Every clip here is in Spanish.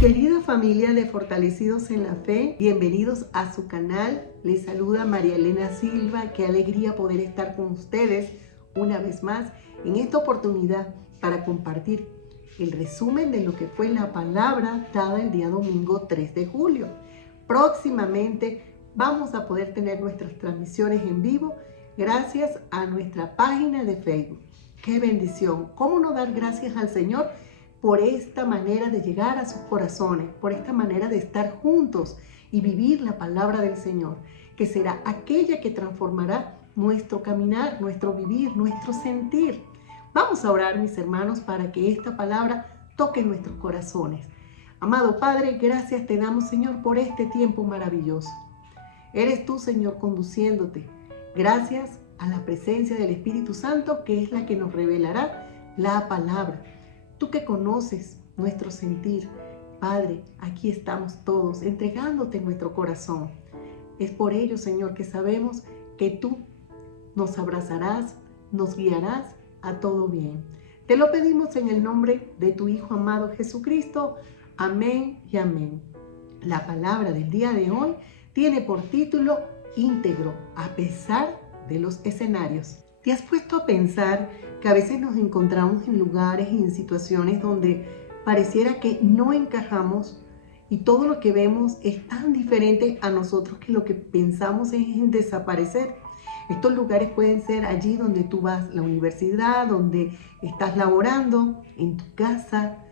Querida familia de Fortalecidos en la Fe, bienvenidos a su canal. Les saluda María Elena Silva. Qué alegría poder estar con ustedes una vez más en esta oportunidad para compartir el resumen de lo que fue la palabra dada el día domingo 3 de julio. Próximamente vamos a poder tener nuestras transmisiones en vivo gracias a nuestra página de Facebook. ¡Qué bendición! ¿Cómo no dar gracias al Señor por esta manera de llegar a sus corazones, por esta manera de estar juntos y vivir la palabra del Señor, que será aquella que transformará nuestro caminar, nuestro vivir, nuestro sentir? Vamos a orar, mis hermanos, para que esta palabra toque nuestros corazones. Amado Padre, gracias te damos, Señor, por este tiempo maravilloso. Eres tú, Señor, conduciéndote. Gracias a la presencia del Espíritu Santo, que es la que nos revelará la palabra. Tú que conoces nuestro sentir, Padre, aquí estamos todos entregándote nuestro corazón. Es por ello, Señor, que sabemos que tú nos abrazarás, nos guiarás a todo bien. Te lo pedimos en el nombre de tu Hijo amado Jesucristo. Amén y amén. La palabra del día de hoy tiene por título íntegro, a pesar de los escenarios. ¿Te has puesto a pensar que a veces nos encontramos en lugares y en situaciones donde pareciera que no encajamos y todo lo que vemos es tan diferente a nosotros que lo que pensamos es en desaparecer? Estos lugares pueden ser allí donde tú vas a la universidad, donde estás laborando, en tu casa.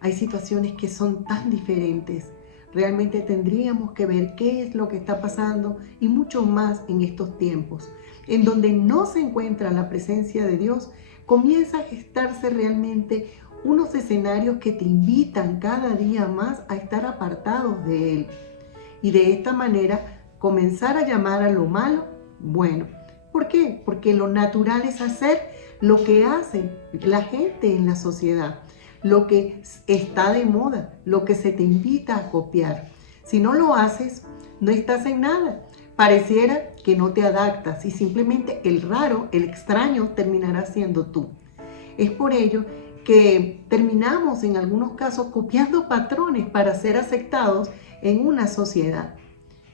Hay situaciones que son tan diferentes. Realmente tendríamos que ver qué es lo que está pasando y mucho más en estos tiempos, en donde no se encuentra la presencia de Dios. Comienza a gestarse realmente unos escenarios que te invitan cada día más a estar apartados de Él. Y de esta manera comenzar a llamar a lo malo bueno. ¿Por qué? Porque lo natural es hacer lo que hace la gente en la sociedad, lo que está de moda, lo que se te invita a copiar. Si no lo haces, no estás en nada. Pareciera que no te adaptas y simplemente el raro, el extraño, terminará siendo tú. Es por ello que terminamos en algunos casos copiando patrones para ser aceptados en una sociedad.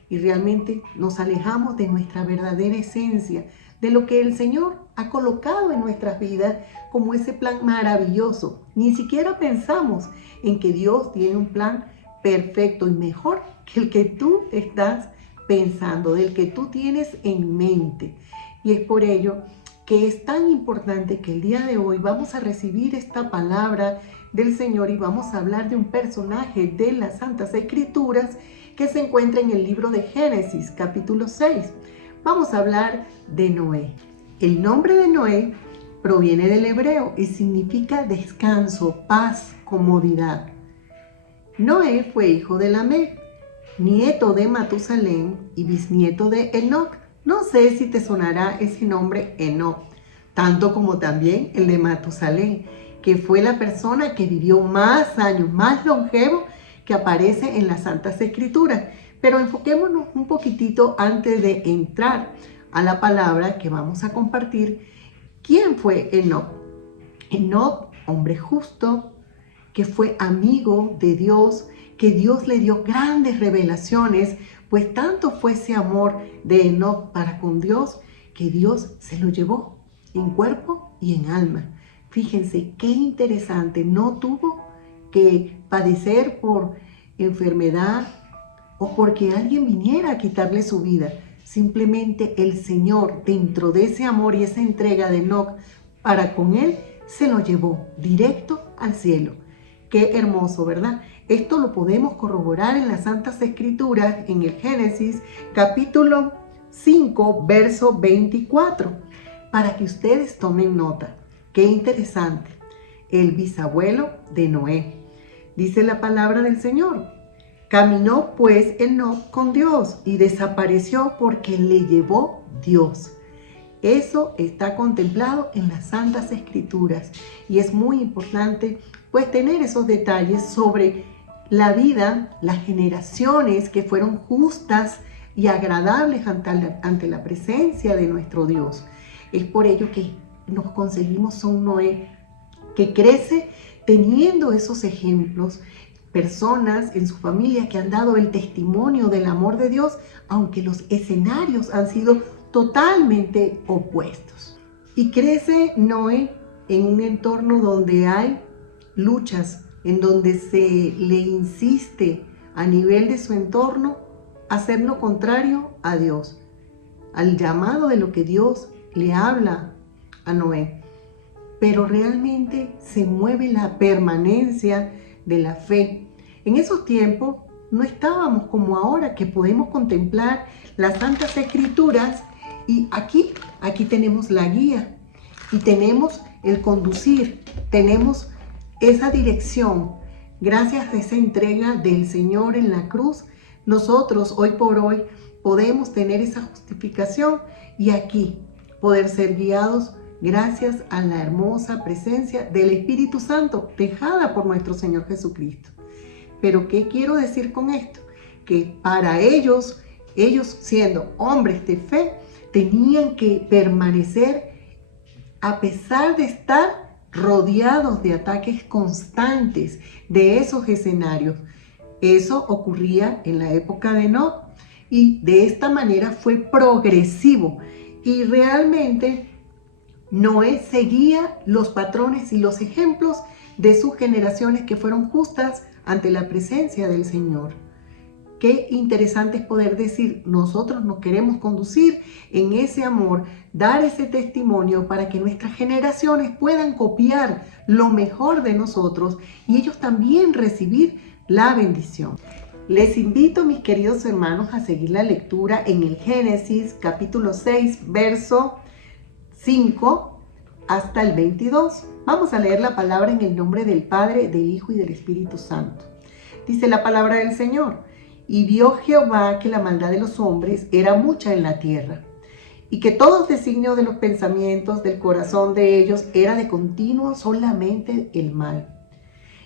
Y realmente nos alejamos de nuestra verdadera esencia, de lo que el Señor ha colocado en nuestras vidas como ese plan maravilloso. Ni siquiera pensamos en que Dios tiene un plan perfecto y mejor que el que tú estás pensando, del que tú tienes en mente. Y es por ello que es tan importante que el día de hoy vamos a recibir esta palabra del Señor y vamos a hablar de un personaje de las Santas Escrituras que se encuentra en el libro de Génesis, capítulo 6. Vamos a hablar de Noé. El nombre de Noé proviene del hebreo y significa descanso, paz, comodidad. Noé fue hijo de Lamec, nieto de Matusalén y bisnieto de Enoc. No sé si te sonará ese nombre Enoc, tanto como también el de Matusalén, que fue la persona que vivió más años, más longevo, que aparece en las Santas Escrituras. Pero enfoquémonos un poquitito antes de entrar a la palabra que vamos a compartir. ¿Quién fue Enoc? Enoc, hombre justo, que fue amigo de Dios, que Dios le dio grandes revelaciones, pues tanto fue ese amor de Enoc para con Dios, que Dios se lo llevó en cuerpo y en alma. Fíjense qué interesante, no tuvo que padecer por enfermedad o porque alguien viniera a quitarle su vida. Simplemente el Señor, dentro de ese amor y esa entrega de Enoc para con él, se lo llevó directo al cielo. Qué hermoso, ¿verdad? Esto lo podemos corroborar en las Santas Escrituras, en el Génesis, capítulo 5, verso 24, para que ustedes tomen nota. Qué interesante. El bisabuelo de Noé. Dice la palabra del Señor: caminó pues Enoc con Dios y desapareció porque le llevó Dios. Eso está contemplado en las Santas Escrituras y es muy importante pues tener esos detalles sobre la vida, las generaciones que fueron justas y agradables ante la presencia de nuestro Dios. Es por ello que nos conseguimos un Noé que crece teniendo esos ejemplos, personas en su familia que han dado el testimonio del amor de Dios, aunque los escenarios han sido totalmente opuestos. Y crece Noé en un entorno donde hay luchas, en donde se le insiste a nivel de su entorno a hacer lo contrario a Dios, al llamado de lo que Dios le habla a Noé. Pero realmente se mueve la permanencia de la fe. En esos tiempos no estábamos como ahora, que podemos contemplar las Santas Escrituras y aquí tenemos la guía y tenemos el conducir, tenemos esa dirección. Gracias a esa entrega del Señor en la cruz, nosotros hoy por hoy podemos tener esa justificación y aquí poder ser guiados gracias a la hermosa presencia del Espíritu Santo dejada por nuestro Señor Jesucristo. Pero ¿qué quiero decir con esto? Que para ellos siendo hombres de fe, tenían que permanecer a pesar de estar rodeados de ataques constantes de esos escenarios. Eso ocurría en la época de Noé y de esta manera fue progresivo y realmente Noé seguía los patrones y los ejemplos de sus generaciones que fueron justas ante la presencia del Señor. Qué interesante es poder decir, nosotros nos queremos conducir en ese amor, dar ese testimonio para que nuestras generaciones puedan copiar lo mejor de nosotros y ellos también recibir la bendición. Les invito, mis queridos hermanos, a seguir la lectura en el Génesis capítulo 6, verso 5 hasta el 22. Vamos a leer la palabra en el nombre del Padre, del Hijo y del Espíritu Santo. Dice la palabra del Señor: y vio Jehová que la maldad de los hombres era mucha en la tierra, y que todos designios de los pensamientos del corazón de ellos era de continuo solamente el mal.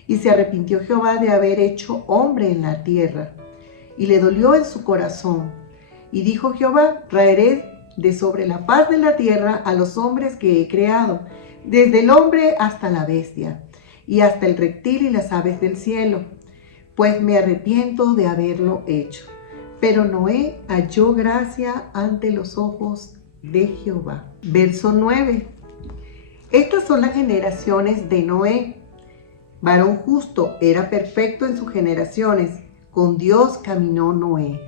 Y se arrepintió Jehová de haber hecho hombre en la tierra, y le dolió en su corazón. Y dijo Jehová: traeré de sobre la faz de la tierra a los hombres que he creado, desde el hombre hasta la bestia, y hasta el reptil y las aves del cielo, pues me arrepiento de haberlo hecho. Pero Noé halló gracia ante los ojos de Jehová. Verso 9. Estas son las generaciones de Noé. Varón justo, era perfecto en sus generaciones. Con Dios caminó Noé.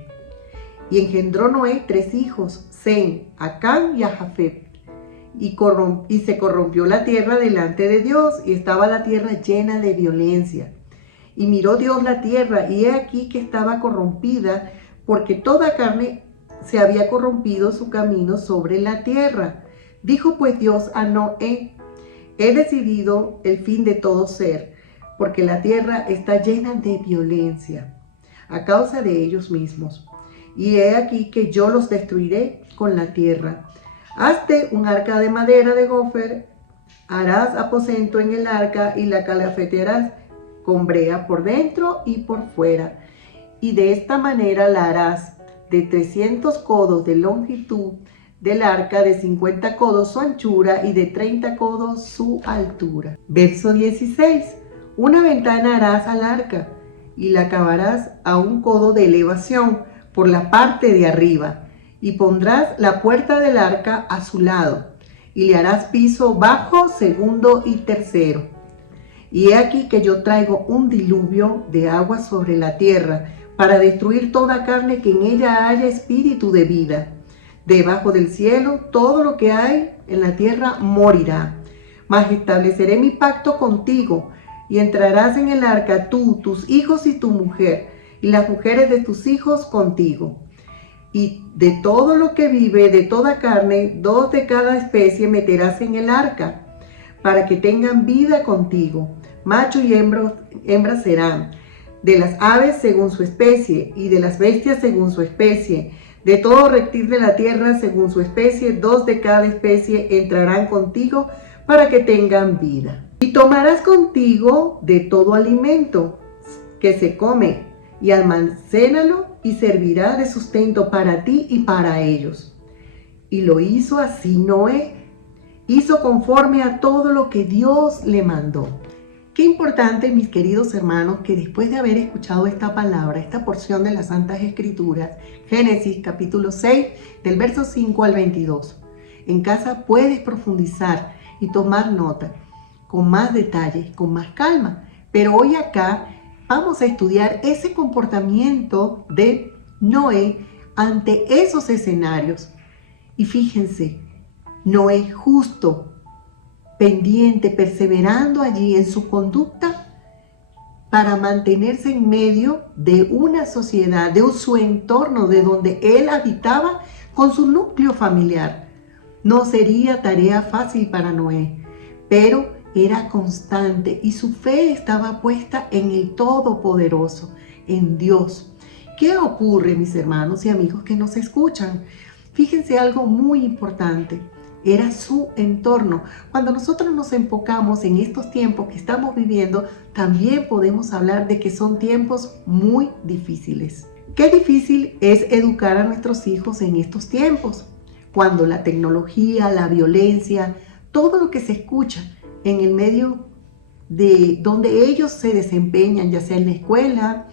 Y engendró Noé 3 hijos, Sem, a Cam y a Jafet. Y se corrompió la tierra delante de Dios, y estaba la tierra llena de violencia. Y miró Dios la tierra, y he aquí que estaba corrompida, porque toda carne se había corrompido su camino sobre la tierra. Dijo pues Dios a Noé: he decidido el fin de todo ser, porque la tierra está llena de violencia a causa de ellos mismos. Y he aquí que yo los destruiré con la tierra. Hazte un arca de madera de gofer, harás aposento en el arca y la calafetearás con brea por dentro y por fuera. Y de esta manera la harás de 300 codos de longitud del arca, de 50 codos su anchura y de 30 codos su altura. Verso 16. Una ventana harás al arca y la acabarás a 1 codo de elevación por la parte de arriba, y pondrás la puerta del arca a su lado, y le harás piso bajo, segundo y tercero. Y he aquí que yo traigo un diluvio de agua sobre la tierra, para destruir toda carne que en ella haya espíritu de vida. Debajo del cielo todo lo que hay en la tierra morirá. Mas estableceré mi pacto contigo, y entrarás en el arca tú, tus hijos y tu mujer, y las mujeres de tus hijos contigo. Y de todo lo que vive, de toda carne, 2 de cada especie meterás en el arca, para que tengan vida contigo. Macho y hembra serán, de las aves según su especie, y de las bestias según su especie. De todo reptil de la tierra según su especie, 2 de cada especie entrarán contigo, para que tengan vida. Y tomarás contigo de todo alimento que se come, y almacénalo, y servirá de sustento para ti y para ellos. Y lo hizo así Noé. Hizo conforme a todo lo que Dios le mandó. Qué importante, mis queridos hermanos, que después de haber escuchado esta palabra, esta porción de las Santas Escrituras, Génesis capítulo 6, del verso 5 al 22, en casa puedes profundizar y tomar nota con más detalle, con más calma. Pero hoy acá vamos a estudiar ese comportamiento de Noé ante esos escenarios. Y fíjense, Noé justo, pendiente, perseverando allí en su conducta para mantenerse en medio de una sociedad, de su entorno, de donde él habitaba con su núcleo familiar. No sería tarea fácil para Noé, pero era constante y su fe estaba puesta en el Todopoderoso, en Dios. ¿Qué ocurre, mis hermanos y amigos que nos escuchan? Fíjense algo muy importante. Era su entorno. Cuando nosotros nos enfocamos en estos tiempos que estamos viviendo, también podemos hablar de que son tiempos muy difíciles. Qué difícil es educar a nuestros hijos en estos tiempos, cuando la tecnología, la violencia, todo lo que se escucha en el medio de donde ellos se desempeñan, ya sea en la escuela,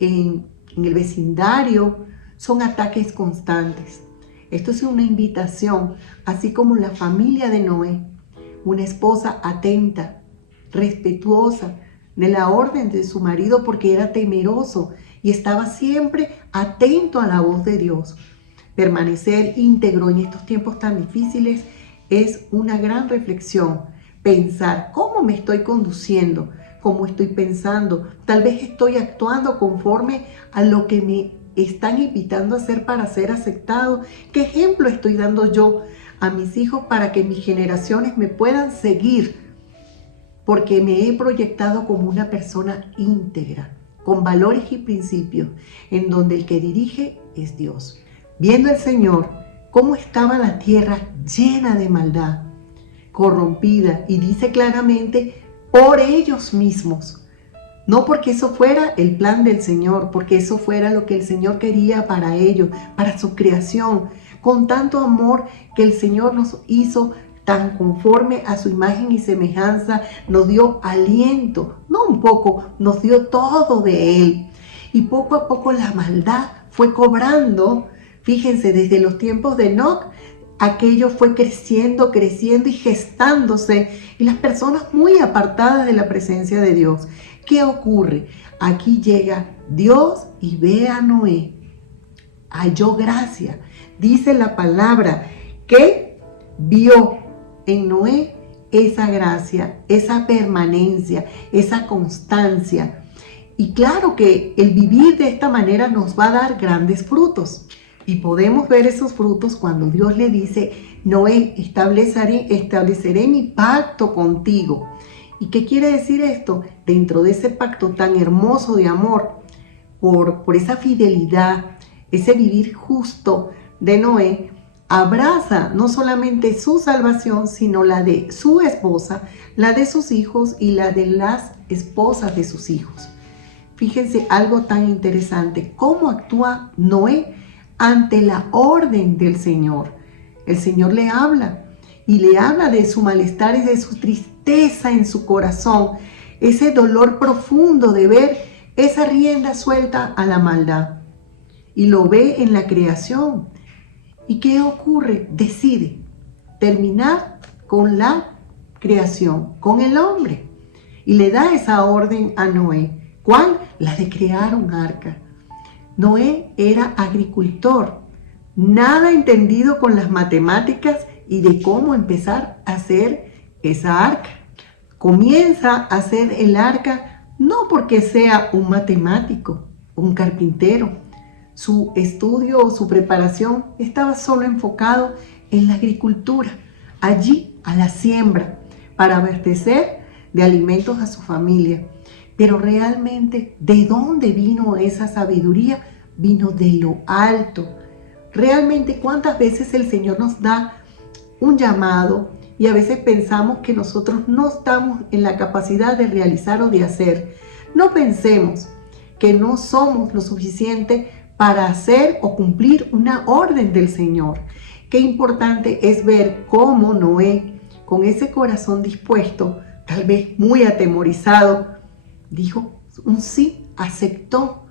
en el vecindario, son ataques constantes. Esto es una invitación, así como la familia de Noé, una esposa atenta, respetuosa de la orden de su marido porque era temeroso y estaba siempre atento a la voz de Dios. Permanecer íntegro en estos tiempos tan difíciles es una gran reflexión. Pensar cómo me estoy conduciendo, cómo estoy pensando, tal vez estoy actuando conforme a lo que me están invitando a hacer para ser aceptado. ¿Qué ejemplo estoy dando yo a mis hijos para que mis generaciones me puedan seguir? Porque me he proyectado como una persona íntegra, con valores y principios, en donde el que dirige es Dios. Viendo el Señor cómo estaba la tierra llena de maldad, corrompida, y dice claramente, por ellos mismos. No porque eso fuera el plan del Señor, porque eso fuera lo que el Señor quería para ellos, para su creación, con tanto amor que el Señor nos hizo tan conforme a su imagen y semejanza, nos dio aliento, no un poco, nos dio todo de Él. Y poco a poco la maldad fue cobrando, fíjense, desde los tiempos de Enoc, aquello fue creciendo y gestándose, y las personas muy apartadas de la presencia de Dios. ¿Qué ocurre? Aquí llega Dios y ve a Noé. Halló gracia. Dice la palabra que vio en Noé esa gracia, esa permanencia, esa constancia. Y claro que el vivir de esta manera nos va a dar grandes frutos. Y podemos ver esos frutos cuando Dios le dice, Noé, estableceré mi pacto contigo. ¿Y qué quiere decir esto? Dentro de ese pacto tan hermoso de amor, por esa fidelidad, ese vivir justo de Noé, abraza no solamente su salvación, sino la de su esposa, la de sus hijos y la de las esposas de sus hijos. Fíjense algo tan interesante, cómo actúa Noé ante la orden del Señor. El Señor le habla y le habla de su malestar y de su tristeza en su corazón, ese dolor profundo de ver esa rienda suelta a la maldad. Y lo ve en la creación. ¿Y qué ocurre? Decide terminar con la creación, con el hombre. Y le da esa orden a Noé. ¿Cuál? La de crear un arca. Noé era agricultor, nada entendido con las matemáticas y de cómo empezar a hacer esa arca. Comienza a hacer el arca no porque sea un matemático, un carpintero. Su estudio o su preparación estaba solo enfocado en la agricultura, allí a la siembra, para abastecer de alimentos a su familia. Pero realmente, ¿de dónde vino esa sabiduría? Vino de lo alto. Realmente, ¿cuántas veces el Señor nos da un llamado y a veces pensamos que nosotros no estamos en la capacidad de realizar o de hacer? No pensemos que no somos lo suficiente para hacer o cumplir una orden del Señor. Qué importante es ver cómo Noé, con ese corazón dispuesto, tal vez muy atemorizado, dijo un sí, aceptó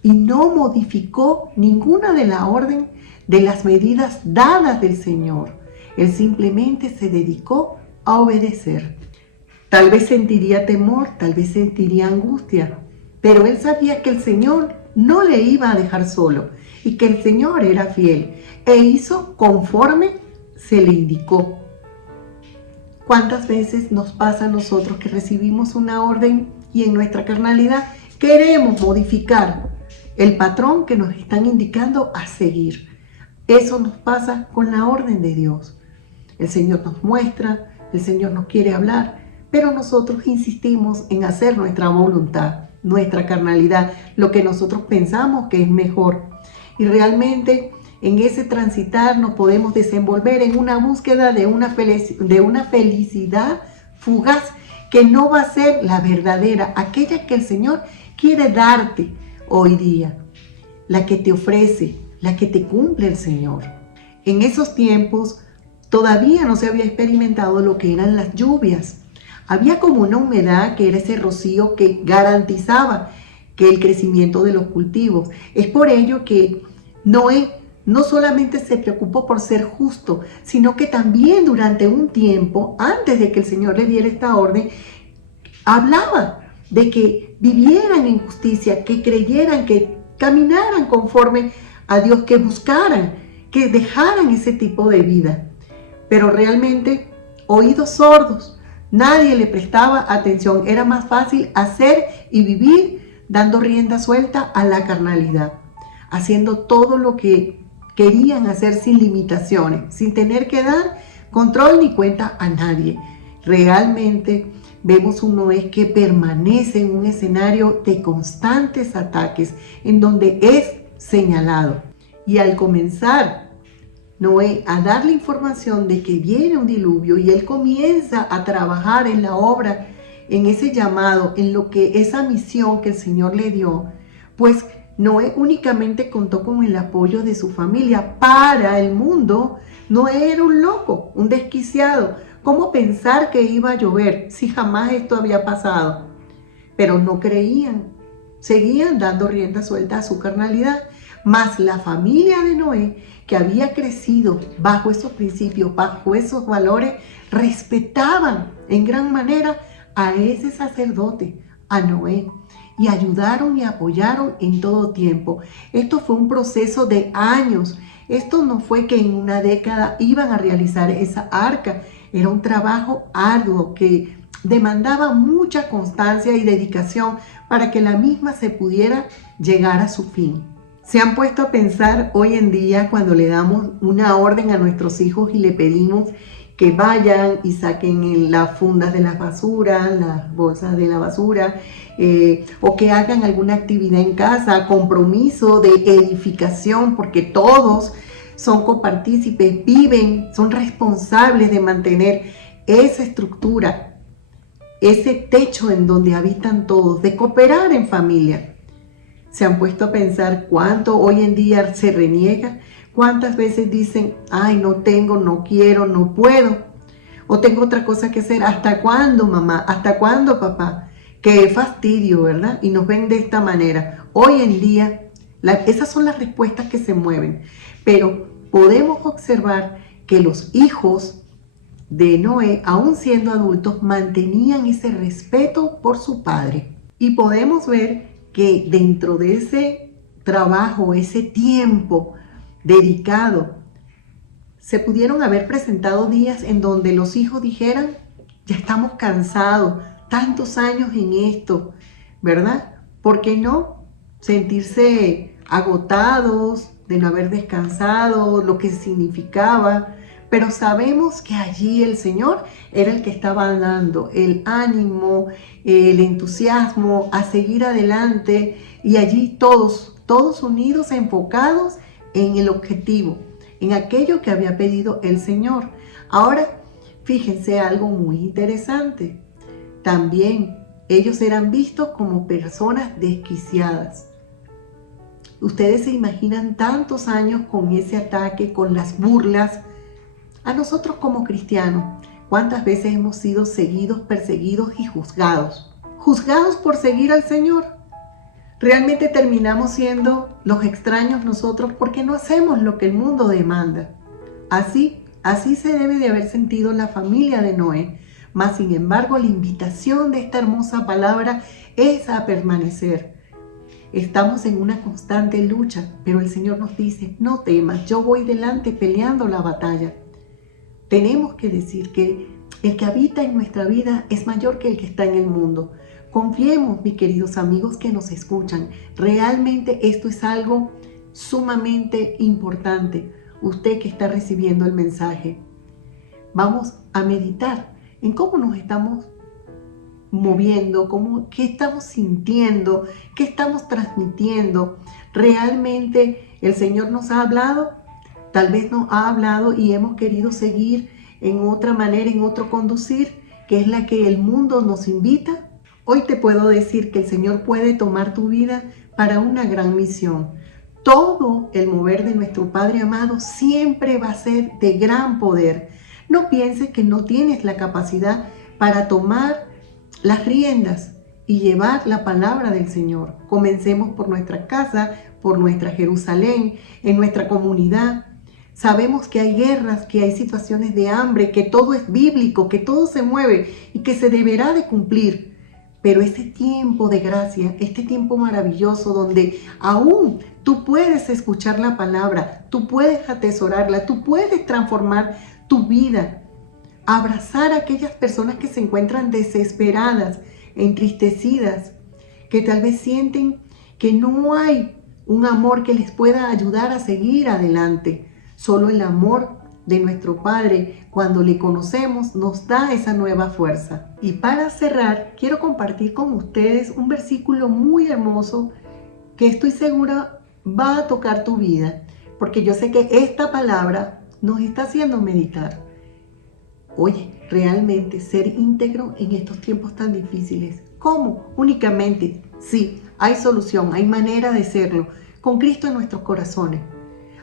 y no modificó ninguna de la orden de las medidas dadas del Señor. Él simplemente se dedicó a obedecer. Tal vez sentiría temor, tal vez sentiría angustia, pero él sabía que el Señor no le iba a dejar solo y que el Señor era fiel e hizo conforme se le indicó. ¿Cuántas veces nos pasa a nosotros que recibimos una orden y en nuestra carnalidad queremos modificar el patrón que nos están indicando a seguir? Eso nos pasa con la orden de Dios. El Señor nos muestra, el Señor nos quiere hablar, pero nosotros insistimos en hacer nuestra voluntad, nuestra carnalidad, lo que nosotros pensamos que es mejor. Y realmente en ese transitar nos podemos desenvolver en una búsqueda de una felicidad fugaz que no va a ser la verdadera, aquella que el Señor quiere darte hoy día, la que te ofrece, la que te cumple el Señor. En esos tiempos todavía no se había experimentado lo que eran las lluvias. Había como una humedad que era ese rocío que garantizaba que el crecimiento de los cultivos. Es por ello que Noé no solamente se preocupó por ser justo, sino que también durante un tiempo, antes de que el Señor le diera esta orden, hablaba de que vivieran en justicia, que creyeran, que caminaran conforme a Dios, que buscaran, que dejaran ese tipo de vida. Pero realmente, oídos sordos, nadie le prestaba atención. Era más fácil hacer y vivir dando rienda suelta a la carnalidad, haciendo todo lo que querían hacer sin limitaciones, sin tener que dar control ni cuenta a nadie. Realmente vemos un Noé que permanece en un escenario de constantes ataques, en donde es señalado. Y al comenzar Noé a darle información de que viene un diluvio y él comienza a trabajar en la obra, en ese llamado, en lo que esa misión que el Señor le dio, pues Noé únicamente contó con el apoyo de su familia. Para el mundo, Noé era un loco, un desquiciado. ¿Cómo pensar que iba a llover si jamás esto había pasado? Pero no creían, seguían dando rienda suelta a su carnalidad. Mas la familia de Noé, que había crecido bajo esos principios, bajo esos valores, respetaban en gran manera a ese sacerdote, a Noé, y ayudaron y apoyaron en todo tiempo. Esto fue un proceso de años. Esto no fue que en una década iban a realizar esa arca. Era un trabajo arduo que demandaba mucha constancia y dedicación para que la misma se pudiera llegar a su fin. ¿Se han puesto a pensar hoy en día cuando le damos una orden a nuestros hijos y le pedimos que vayan y saquen las fundas de las basuras, las bolsas de la basura, o que hagan alguna actividad en casa, compromiso de edificación, porque todos son copartícipes, viven, son responsables de mantener esa estructura, ese techo en donde habitan todos, de cooperar en familia? ¿Se han puesto a pensar cuánto hoy en día se reniega? ¿Cuántas veces dicen, ay, no tengo, no quiero, no puedo? O tengo otra cosa que hacer. ¿Hasta cuándo, mamá? ¿Hasta cuándo, papá? Qué fastidio, ¿verdad? Y nos ven de esta manera. Hoy en día, esas son las respuestas que se mueven. Pero podemos observar que los hijos de Noé, aún siendo adultos, mantenían ese respeto por su padre. Y podemos ver que dentro de ese trabajo, ese tiempo dedicado, se pudieron haber presentado días en donde los hijos dijeran, ya estamos cansados, tantos años en esto, ¿verdad? ¿Por qué no sentirse agotados de no haber descansado, lo que significaba? Pero sabemos que allí el Señor era el que estaba dando el ánimo, el entusiasmo a seguir adelante, y allí todos unidos, enfocados en el objetivo, en aquello que había pedido el Señor. Ahora, fíjense algo muy interesante. También ellos eran vistos como personas desquiciadas. Ustedes se imaginan tantos años con ese ataque, con las burlas. A nosotros como cristianos, ¿Cuántas veces hemos sido seguidos, perseguidos y juzgados? Juzgados por seguir al Señor. Realmente terminamos siendo los extraños nosotros porque no hacemos lo que el mundo demanda. Así se debe de haber sentido la familia de Noé. Mas, sin embargo, la invitación de esta hermosa palabra es a permanecer. Estamos en una constante lucha, pero el Señor nos dice, no temas, yo voy delante peleando la batalla. Tenemos que decir que el que habita en nuestra vida es mayor que el que está en el mundo. Confiemos, mis queridos amigos que nos escuchan. Realmente esto es algo sumamente importante. Usted que está recibiendo el mensaje. Vamos a meditar en cómo nos estamos moviendo, qué estamos sintiendo, qué estamos transmitiendo. ¿Realmente el Señor nos ha hablado? Tal vez nos ha hablado y hemos querido seguir en otra manera, en otro conducir, que es la que el mundo nos invita. Hoy te puedo decir que el Señor puede tomar tu vida para una gran misión. Todo el mover de nuestro Padre amado siempre va a ser de gran poder. No pienses que no tienes la capacidad para tomar las riendas y llevar la palabra del Señor. Comencemos por nuestra casa, por nuestra Jerusalén, en nuestra comunidad. Sabemos que hay guerras, que hay situaciones de hambre, que todo es bíblico, que todo se mueve y que se deberá de cumplir. Pero ese tiempo de gracia, este tiempo maravilloso donde aún tú puedes escuchar la palabra, tú puedes atesorarla, tú puedes transformar tu vida, abrazar a aquellas personas que se encuentran desesperadas, entristecidas, que tal vez sienten que no hay un amor que les pueda ayudar a seguir adelante. Solo el amor de nuestro Padre, cuando le conocemos, nos da esa nueva fuerza. Y para cerrar, quiero compartir con ustedes un versículo muy hermoso que estoy segura va a tocar tu vida, porque yo sé que esta palabra nos está haciendo meditar. Oye, realmente ser íntegro en estos tiempos tan difíciles. ¿Cómo? Únicamente, sí, hay solución, hay manera de serlo, con Cristo en nuestros corazones.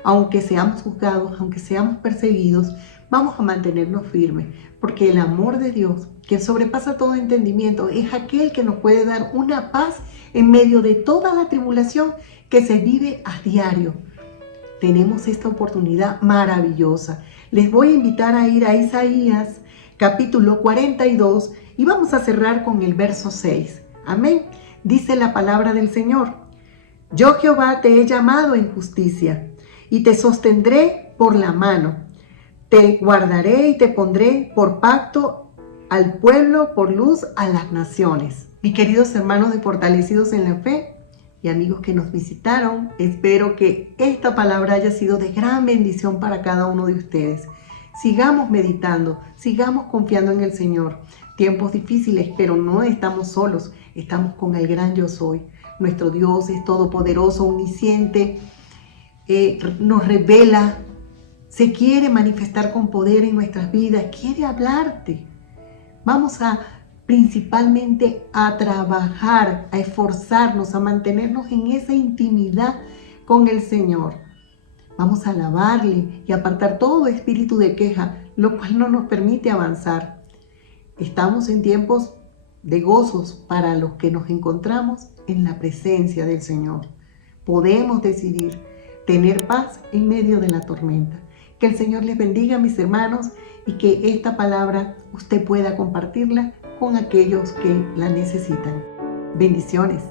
Aunque seamos juzgados, aunque seamos perseguidos, vamos a mantenernos firmes, porque el amor de Dios, que sobrepasa todo entendimiento, es aquel que nos puede dar una paz en medio de toda la tribulación que se vive a diario. Tenemos esta oportunidad maravillosa. Les voy a invitar a ir a Isaías, capítulo 42, y vamos a cerrar con el verso 6. Amén. Dice la palabra del Señor: Yo, Jehová, te he llamado en justicia, y te sostendré por la mano. Te guardaré y te pondré por pacto al pueblo, por luz a las naciones. Mis queridos hermanos de Fortalecidos en la Fe y amigos que nos visitaron, espero que esta palabra haya sido de gran bendición para cada uno de ustedes. Sigamos meditando, sigamos confiando en el Señor. Tiempos difíciles, pero no estamos solos, estamos con el gran Yo Soy. Nuestro Dios es todopoderoso, omnisciente, nos revela, se quiere manifestar con poder en nuestras vidas, quiere hablarte. Vamos principalmente a trabajar, a esforzarnos, a mantenernos en esa intimidad con el Señor. Vamos a alabarle y apartar todo espíritu de queja, lo cual no nos permite avanzar. Estamos en tiempos de gozos para los que nos encontramos en la presencia del Señor. Podemos decidir tener paz en medio de la tormenta. Que el Señor les bendiga, mis hermanos, y que esta palabra usted pueda compartirla con aquellos que la necesitan. Bendiciones.